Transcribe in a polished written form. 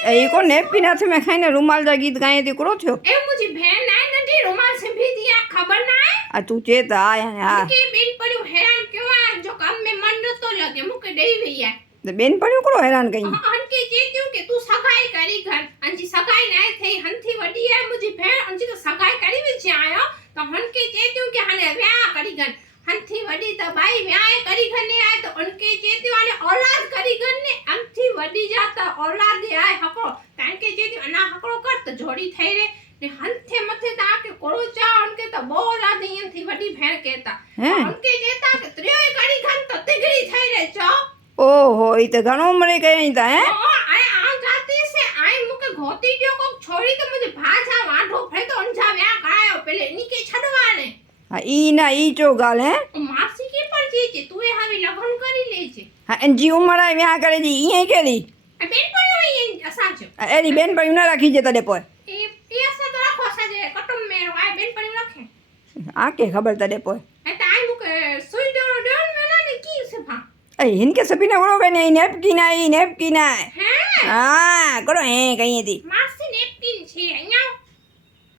ये को नेपकिन हाथ में खाई ने रुमाल जा गीत गाए थी करो थियो ए मुझे बहन आए नंढी रुमाल से भी दिया खबर ना है आ तू चेता आया हां के बेन पड़ियो हैरान क्यों है जो काम में मन तो लगे मुके देई हुई है तो बेन पड़ियो करो हैरान कहीं हन के जेतियो के तू सगाई करी घर अंजी सगाई ना थे हंथी वडी है मुझे बहन अंजी तो सगाई करी भी छ आयो तो हन के जेतियो के हने ब्याह करी घर हंथी वडी तो भाई ब्याह करी घर ने आए तो उनके जेतियो ने औलाद करी घर ने अंथी वडी जाता औलाद आए हको तान के जेतियो अना हकड़ो कर तो जोड़ी થઈ रे ने हंथे मथे ता के कोरो चा उनके तो बोला नहीं थी वडी भेड़ कहता उनके जेता के त्रियोय करी घर तो तिगड़ी થઈ रे चा ओहो ई तो घणो मरे कहीं था हैं आए आ जाती से आए मुके घोती दियो को छोड़ी तो मुझे भाजा वाढो फे तो अंजा व्या करायो पहले इनके छडवाने हां ई ना ई चो गाल है मासी के पर जी के तू ए हवे लगन करी ले छे हां एनजी उमर आई व्याह करे जी ई केली बेन पड़ो ये असाचो एरी बेन पर ना रखी जे तडे पोय ए असा तो रखो सजे कटम में आए बेन पड़ी रखे आके खबर तडे पोय ए ताई मुके सुई डोरो डोन मेला ने की से भा ए इनके सपीने बड़ो कने नेपकिन आई हैं हां करो हे कहीं थी मासी नेपकिन छे અહીંયા